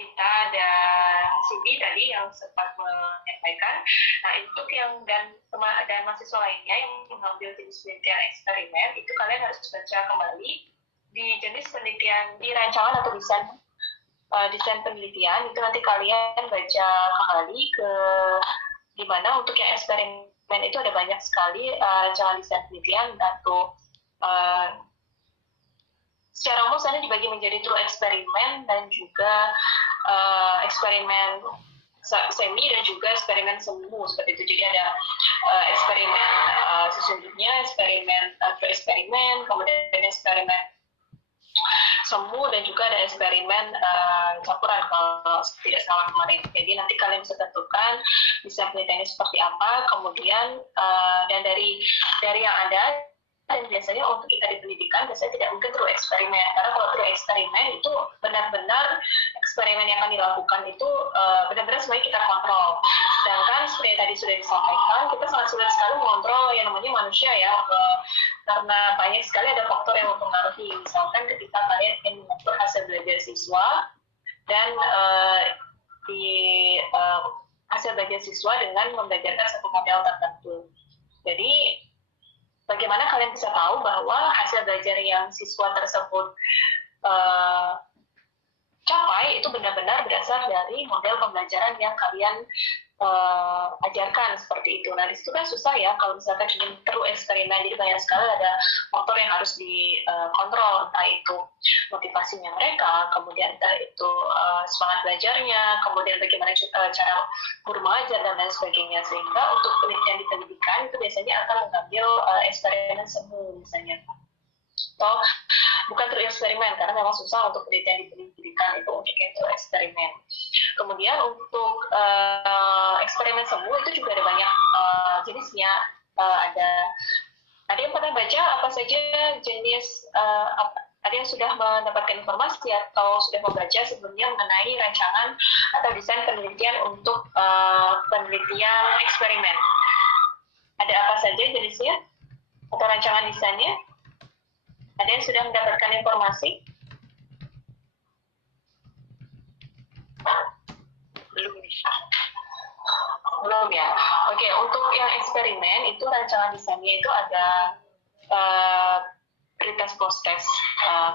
Nita dan Cindy tadi yang sempat menyampaikan. Nah, untuk yang dan mahasiswa lainnya yang mengambil jenis penelitian eksperimen, itu kalian harus baca kembali di jenis penelitian di rancangan atau desain penelitian. Itu nanti kalian baca kembali ke di mana untuk yang eksperimen itu ada banyak sekali rancangan desain penelitian atau secara umum sana dibagi menjadi true eksperimen dan juga eksperimen semi dan juga eksperimen semu seperti itu. Jadi ada eksperimen sesungguhnya, eksperimen true eksperimen, kemudian eksperimen semu dan juga ada eksperimen campuran kalau tidak salah kemarin. Jadi nanti kalian bisa tentukan bisa penelitiannya seperti apa, kemudian dan dari yang ada. Dan biasanya untuk kita di pendidikan biasanya tidak mungkin true eksperimen, karena kalau true eksperimen itu benar-benar eksperimen yang akan dilakukan itu benar-benar semuanya kita kontrol. Sedangkan seperti tadi sudah disampaikan, kita sangat sulit sekali mengontrol yang namanya manusia ya, karena banyak sekali ada faktor yang mempengaruhi. Misalkan ketika kalian ingin mengukur hasil belajar siswa dan hasil belajar siswa dengan membelajarkan satu model tertentu. Jadi bagaimana kalian bisa tahu bahwa hasil belajar yang siswa tersebut capai itu benar-benar berasal dari model pembelajaran yang kalian ajarkan seperti itu. Nah, disitu kan susah ya kalau misalkan ingin true eksperimen, jadi banyak sekali ada faktor yang harus dikontrol, entah itu motivasinya mereka, kemudian entah itu semangat belajarnya, kemudian bagaimana cara guru mengajar dan lain sebagainya. Sehingga untuk penelitian di pendidikan itu biasanya akan mengambil eksperimen semu misalnya. Atau bukan true eksperimen karena memang susah untuk penelitian di pendidikan itu untuk itu eksperimen. Kemudian untuk eksperimen semu itu juga ada banyak jenisnya. Ada yang pernah baca apa saja jenis ada yang sudah mendapatkan informasi atau sudah membaca sebelumnya mengenai rancangan atau desain penelitian untuk penelitian eksperimen. Ada apa saja jenisnya atau rancangan desainnya? Ada yang sudah mendapatkan informasi? Belum ya. Oke, untuk yang eksperimen itu rancangan desainnya itu ada pre-test, post-test,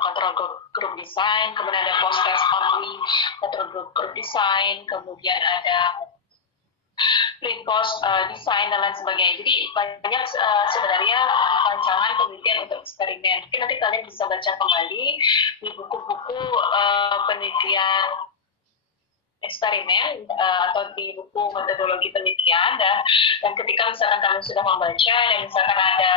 control group design, kemudian ada post-test only, control group design, kemudian ada pre-post design dan lain sebagainya. Jadi banyak sebenarnya rancangan penelitian untuk eksperimen. Mungkin nanti kalian bisa baca kembali di buku-buku penelitian eksperimen atau di buku metodologi penelitian, dan ketika misalkan kalian sudah membaca dan misalkan ada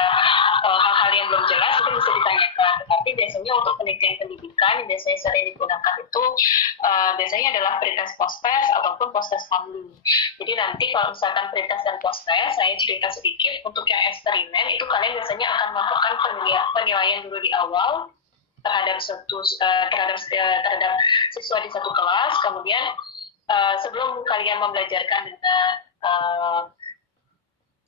hal-hal yang belum jelas itu bisa ditanyakan. Tetapi biasanya untuk penelitian pendidikan yang biasanya sering digunakan itu biasanya adalah pre-test, post-test ataupun post-test only. Jadi nanti kalau misalkan pre-test dan post-test, saya cerita sedikit untuk yang eksperimen itu kalian biasanya akan melakukan penilaian dulu di awal terhadap siswa di satu kelas. Kemudian sebelum kalian membelajarkan dengan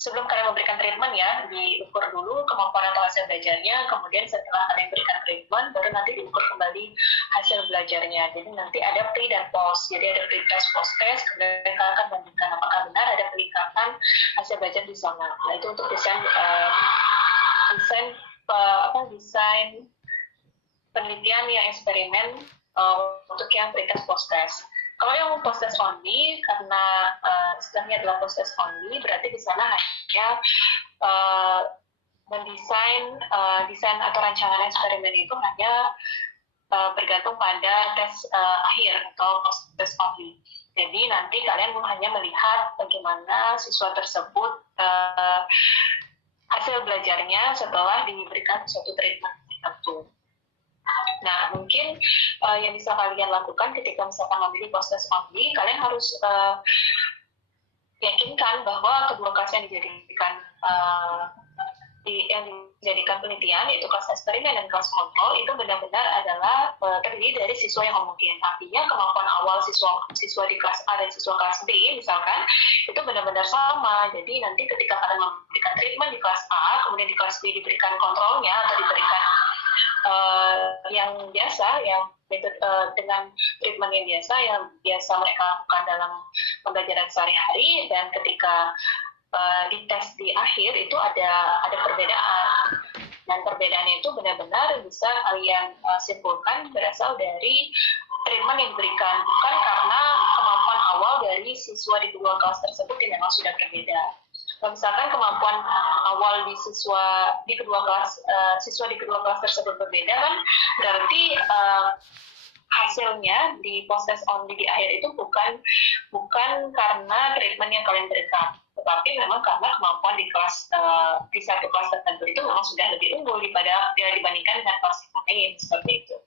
sebelum kalian memberikan treatment ya, diukur dulu kemampuan atau hasil belajarnya, kemudian setelah kalian berikan treatment, baru nanti diukur kembali hasil belajarnya. Jadi nanti ada pre dan post, jadi ada pre-test, post-test, kemudian kalian akan bandingkan apakah benar ada peningkatan hasil belajar di sana. Nah itu untuk desain penelitian yang eksperimen untuk yang pre-test, post-test. Kalau yang post-test only, karena istilahnya adalah post-test only, berarti di sana hanya mendesain desain atau rancangan eksperimen itu hanya bergantung pada tes akhir atau post-test only. Jadi nanti kalian hanya melihat bagaimana siswa tersebut hasil belajarnya setelah diberikan suatu treatment tertentu. Nah, mungkin yang bisa kalian lakukan ketika misalkan memilih post-test only, kalian harus yakinkan bahwa kedua kelas yang dijadikan penelitian, yaitu kelas eksperimen dan kelas kontrol, itu benar-benar adalah terdiri dari siswa yang homogen. Artinya kemampuan awal siswa di kelas A dan siswa kelas B misalkan itu benar-benar sama. Jadi nanti ketika kalian memberikan treatment di kelas A, kemudian di kelas B diberikan kontrolnya atau diberikan yang biasa, yang metode dengan treatment yang biasa mereka lakukan dalam pembelajaran sehari-hari, dan ketika dites di akhir itu ada perbedaan, dan perbedaannya itu benar-benar bisa kalian simpulkan berasal dari treatment yang diberikan, bukan karena kemampuan awal dari siswa di kedua kelas tersebut yang memang sudah berbeda. Kalau misalkan kemampuan awal di siswa di kedua kelas tersebut berbeda, kan berarti hasilnya di post-test only di akhir itu bukan karena treatment yang kalian berikan, tetapi memang karena kemampuan di satu kelas tertentu itu memang sudah lebih unggul dibandingkan dengan kelas lain, seperti itu.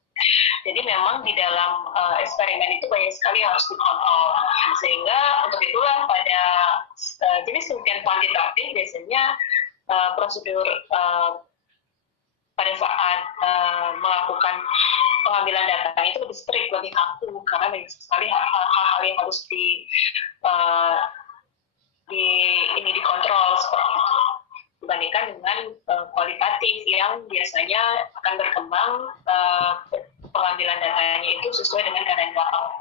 Jadi memang di dalam eksperimen itu banyak sekali yang harus dikontrol, sehingga untuk itulah pada jenis penelitian kuantitatif biasanya prosedur pada saat melakukan pengambilan data itu lebih strict, lebih kaku, karena banyak sekali hal-hal yang harus dikontrol seperti itu, dibandingkan dengan kualitatif yang biasanya akan berkembang pengambilan datanya itu sesuai dengan keadaan lapang.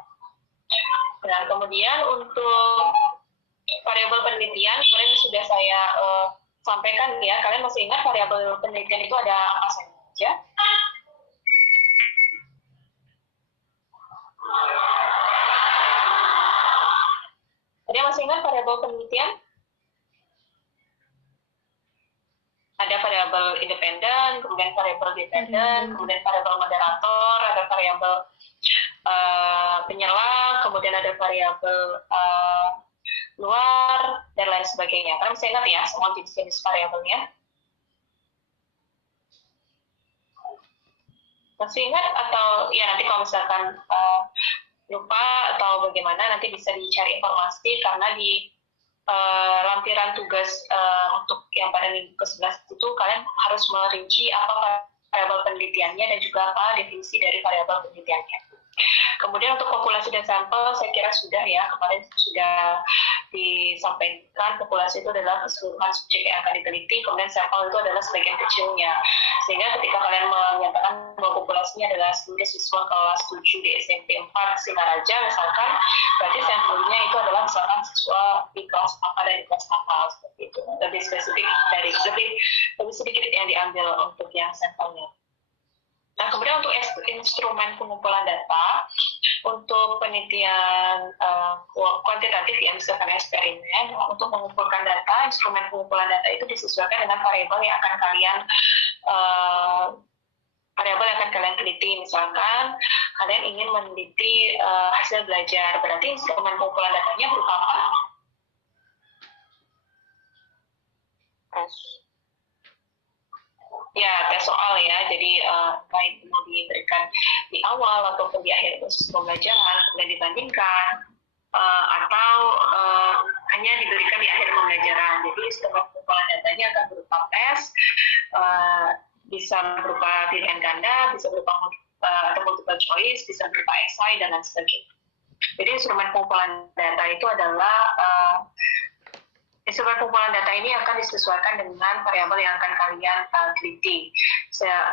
Nah, kemudian untuk variabel penelitian, kemarin sudah saya sampaikan ya, kalian masih ingat variabel penelitian itu ada apa saja? Ada yang masih ingat variabel penelitian? Ada variabel independen, kemudian variabel dependen, kemudian variabel moderator, ada variabel penyerang, kemudian ada variabel luar, dan lain sebagainya. Kalian masih ingat ya semua jenis-jenis variabelnya? Masih ingat atau ya nanti kalau misalkan lupa atau bagaimana, nanti bisa dicari informasi, karena di lampiran tugas untuk yang pada minggu ke-11 itu kalian harus merinci apa variabel penelitiannya dan juga apa definisi dari variabel penelitiannya. Kemudian untuk populasi dan sampel, saya kira sudah ya, kemarin sudah disampaikan populasi itu adalah keseluruhan subjek yang akan diteliti, kemudian sampel itu adalah sebagian kecilnya. Sehingga ketika kalian menyatakan bahwa populasinya adalah seluruh siswa kelas 7 di SMP 4 Singaraja misalkan, berarti sampelnya itu adalah misalkan siswa di kelas apa dan di kelas apa, seperti itu. Lebih spesifik lebih sedikit yang diambil untuk yang sampelnya. Nah, kemudian untuk instrumen pengumpulan data, untuk penelitian kuantitatif ya, misalkan eksperimen, untuk mengumpulkan data, instrumen pengumpulan data itu disesuaikan dengan variabel yang akan kalian teliti. Misalkan kalian ingin meneliti hasil belajar, berarti instrumen pengumpulan datanya berupa apa? Ya, tes soal ya, jadi baik mau diberikan di awal ataupun di akhir proses pembelajaran, kemudian dibandingkan, atau hanya diberikan di akhir pembelajaran. Jadi instrumen pengumpulan datanya akan berupa tes, bisa berupa pilihan ganda, bisa berupa atau multiple choice, bisa berupa esai, dan lain sebagainya. Jadi instrumen pengumpulan data itu adalah instrumen pengumpulan data ini akan disesuaikan dengan variabel yang akan kalian teliti.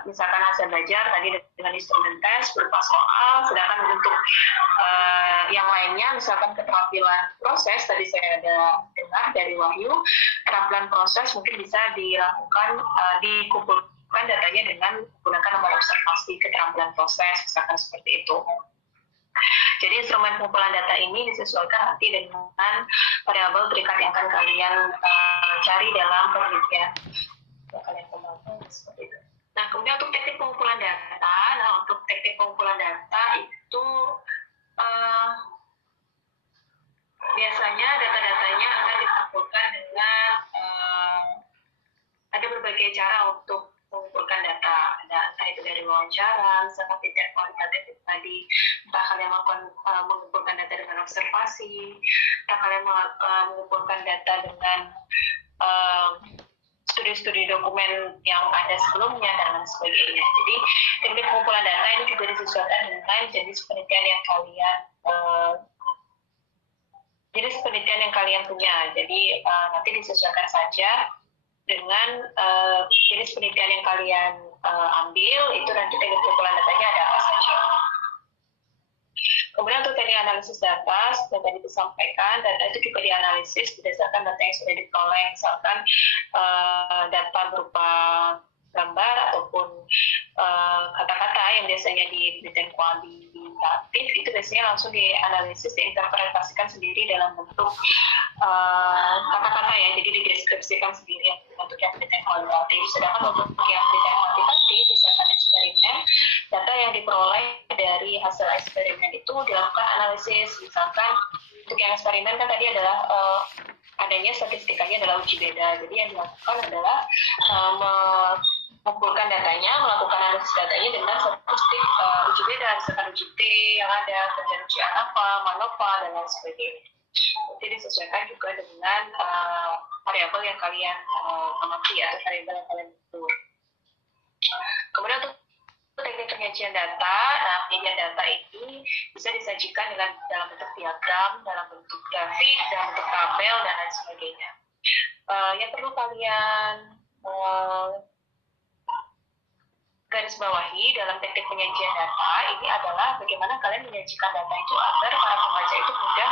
Misalkan hasil belajar tadi dengan instrumen tes berupa soal, sedangkan untuk yang lainnya, misalkan keterampilan proses, tadi saya ada dengar dari Wahyu, keterampilan proses mungkin bisa dilakukan, dikumpulkan datanya dengan menggunakan nomor observasi keterampilan proses, misalkan seperti itu. Jadi instrumen pengumpulan data ini disesuaikan nanti dengan variabel terikat yang akan kalian cari dalam penelitian yang kalian kembangkan, seperti itu. Nah, kemudian untuk teknik pengumpulan data, itu biasanya data-datanya akan dikumpulkan dengan ada berbagai cara untuk mengumpulkan data, entah itu dari wawancara, misalkan tidak kualitatif tadi, entah kalian mengumpulkan data dengan observasi, entah kalian mengumpulkan data dengan studi-studi dokumen yang ada sebelumnya, dan lain sebagainya. Jadi teknik pengumpulan data ini juga disesuaikan dengan jenis penelitian yang kalian punya. Jadi nanti disesuaikan saja dengan jenis penelitian yang kalian ambil, itu nanti teknik pengumpulan datanya ada apa saja. Kemudian untuk teknik analisis data, seperti tadi disampaikan, data itu juga dianalisis berdasarkan data yang sudah diperoleh, misalkan data berupa gambar ataupun kata-kata yang biasanya diberikan kualitatif, itu biasanya langsung dianalisis, diinterpretasikan sendiri dalam bentuk kata-kata ya, jadi dideskripsikan sendiri untuk yang penelitian kualitatif. Sedangkan untuk yang penelitian kuantitatif, misalkan eksperimen, data yang diperoleh dari hasil eksperimen itu dilakukan analisis. Misalkan untuk yang eksperimen kan tadi adalah adanya statistikanya adalah uji beda. Jadi yang dilakukan adalah mengumpulkan datanya, melakukan analisis datanya dengan statistik uji beda, misalkan uji T yang ada, kemudian uji ANOVA, MANOVA, dan lain sebagainya. Jadi disesuaikan juga dengan variabel yang kalian amati atau variabel yang kalian atur. Kemudian untuk teknik penyajian data, nah penyajian data ini bisa disajikan dalam bentuk diagram, dalam bentuk grafik, dalam bentuk tabel, dan lain sebagainya. Yang perlu kalian garis bawahi dalam teknik penyajian data ini adalah bagaimana kalian menyajikan data itu agar para pembaca itu mudah